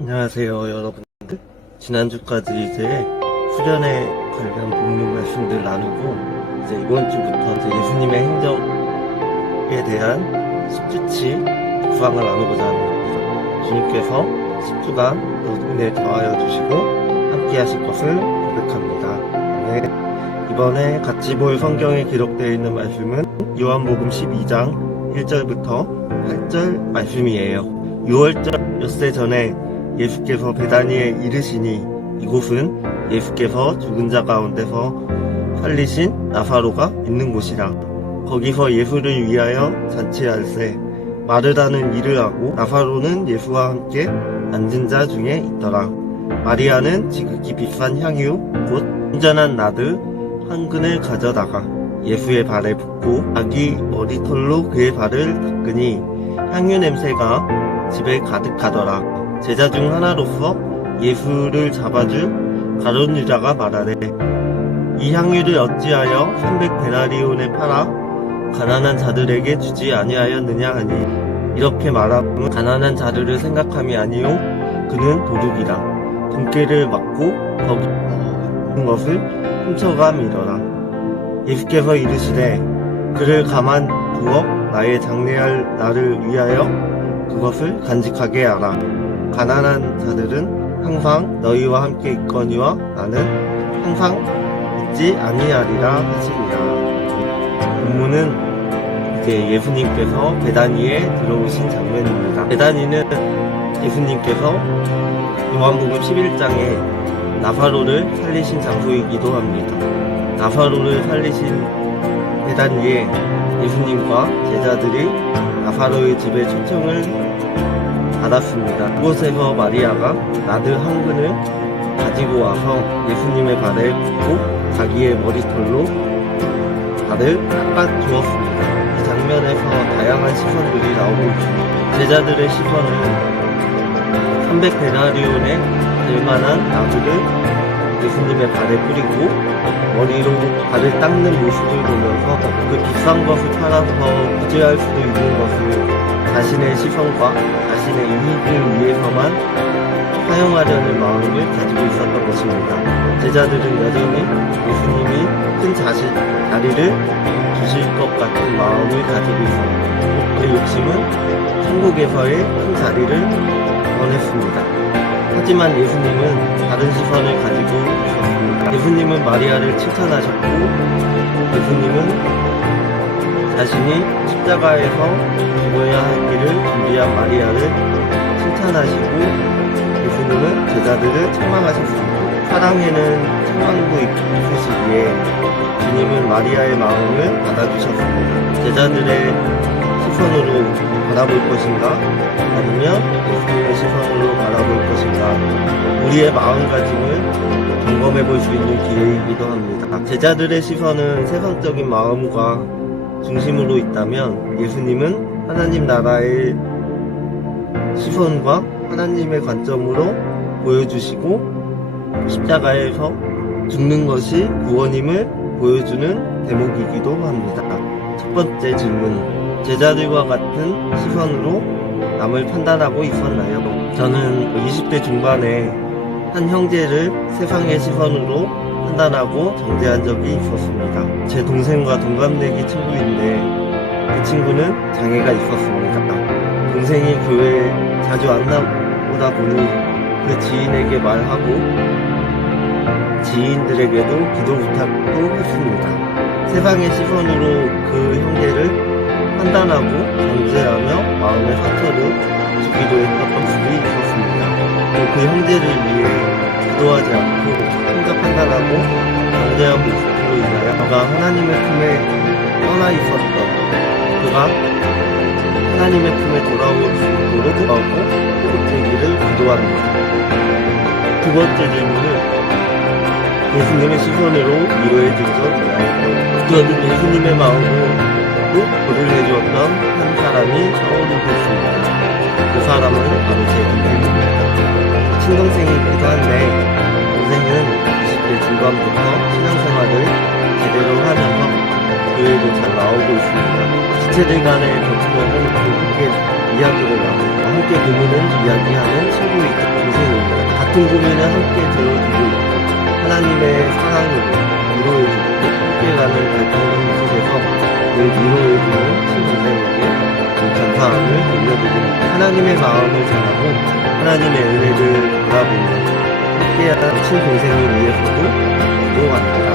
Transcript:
안녕하세요, 여러분들. 지난주까지 이제 수련회 관련 본문 말씀들 나누고, 이제 이번 주부터 이제 예수님의 행적에 대한 10주치 구강을 나누고자 합니다. 주님께서 10주간 은혜 더하여 주시고 함께 하실 것을 고백합니다. 네. 이번에 같이 볼 성경에 기록되어 있는 말씀은 요한복음 12장 1절부터 8절 말씀이에요. 6월절 엿새 전에 예수께서 베다니에 이르시니 이곳은 예수께서 죽은 자 가운데서 살리신 나사로가 있는 곳이라. 거기서 예수를 위하여 잔치할세 마르다는 일을 하고 나사로는 예수와 함께 앉은 자 중에 있더라. 마리아는 지극히 비싼 향유 곧 온전한 나드 한 근을 가져다가 예수의 발에 붓고 자기 머리털로 그의 발을 닦으니 향유 냄새가 집에 가득하더라. 제자 중 하나로서 예수를 잡아줄 가룟 유다가 말하되 이 향유를 어찌하여 300데나리온에 팔아 가난한 자들에게 주지 아니하였느냐 하니 이렇게 말하면 가난한 자들을 생각함이 아니요 그는 도둑이라. 돈깨를 맞고 거기 있는 것을 훔쳐감이더라. 예수께서 이르시되 그를 가만 두어 나의 장례할 날을 위하여 그것을 간직하게 하라. 가난한 자들은 항상 너희와 함께 있거니와 나는 항상 있지 아니하리라 하시니라. 본문은 이제 예수님께서 베다니에 들어오신 장면입니다. 베다니는 예수님께서 요한복음 11장에 나사로를 살리신 장소이기도 합니다. 나사로를 살리신 베다니에 예수님과 제자들이 나사로의 집에 초청을 받았습니다. 그곳에서 마리아가 나드 한 근을 가지고 와서 예수님의 발에 붓고 자기의 머리털로 발을 닦아 주었습니다. 이 장면에서 다양한 시선들이 나오고 있습니다. 제자들의 시선은 300데나리온에 될 만한 나무를 예수님의 발에 뿌리고 머리로 발을 닦는 모습을 보면서 그 비싼 것을 팔아서 구제할 수도 있는 것을 자신의 시선과 자신의 이익을 위해서만 사용하려는 마음을 가지고 있었던 것입니다. 제자들은 여전히 예수님이 큰 자리를 주실 것 같은 마음을 가지고 있었고 그 욕심은 천국에서의 큰 자리를 원했습니다. 하지만 예수님은 다른 시선을 가지고 있었습니다. 예수님은 마리아를 칭찬하셨고 예수님은 자신이 십자가에서 죽어야 할 길을 준비한 마리아를 칭찬하시고 예수님은 제자들을 책망하셨습니다. 사랑에는 책망도 있으시기에 주님은 마리아의 마음을 받아주셨습니다. 제자들의 시선으로 바라볼 것인가 아니면 예수님의 시선으로 바라볼 것인가 우리의 마음가짐을 점검해 볼 수 있는 기회이기도 합니다. 제자들의 시선은 세상적인 마음과 중심으로 있다면 예수님은 하나님 나라의 시선과 하나님의 관점으로 보여주시고 십자가에서 죽는 것이 구원임을 보여주는 대목이기도 합니다. 첫 번째 질문, 제자들과 같은 시선으로 남을 판단하고 있었나요? 저는 20대 중반에 한 형제를 세상의 시선으로 판단하고 정죄한 적이 있었습니다. 제 동생과 동갑내기 친구인데 그 친구는 장애가 있었습니다. 동생이 교회에 자주 안 나오다 보니 그 지인에게 말하고 지인들에게도 기도 부탁도 했습니다. 세상의 시선으로 그 형제를 판단하고 정죄하며 마음의 상처를 주기도 했던 적이 있었습니다. 또 그 형제를 위해 기도하지 않고 혼자 판단하고 정죄한 모습으로 인하여 그가 하나님의 품에 떠나 있었던 그가 하나님의 품에 돌아올 수 있도록 기도하고 되기를 기도합니다. 두 번째 질문은 예수님의 시선으로 위로해 준 적 있나요? 저는 예수님의 마음으로 도를 해주었던 한 사람이 떠오르고 있습니다. 그 사람은 바로 제 동생입니다. 친동생이기도 한데 동생은 20대 중반부터 신앙생활을 제대로 하면서 교회도 잘 나오고 있습니다. 지체들 간의 교통은 함께 이야기를 나누고 함께 부모는 이야기하는 친구이자 같은 고민을 함께 들어주고 있고 하나님의 사랑으로 위로해주고 함께 가는 갈등 속에서 늘 위로해주는 친동생에게 감사함을 돌려드립니다. 하나님의 마음을 전하고 하나님의 은혜를 바라보며 함께한 친동생을 위해서도 기도합니다.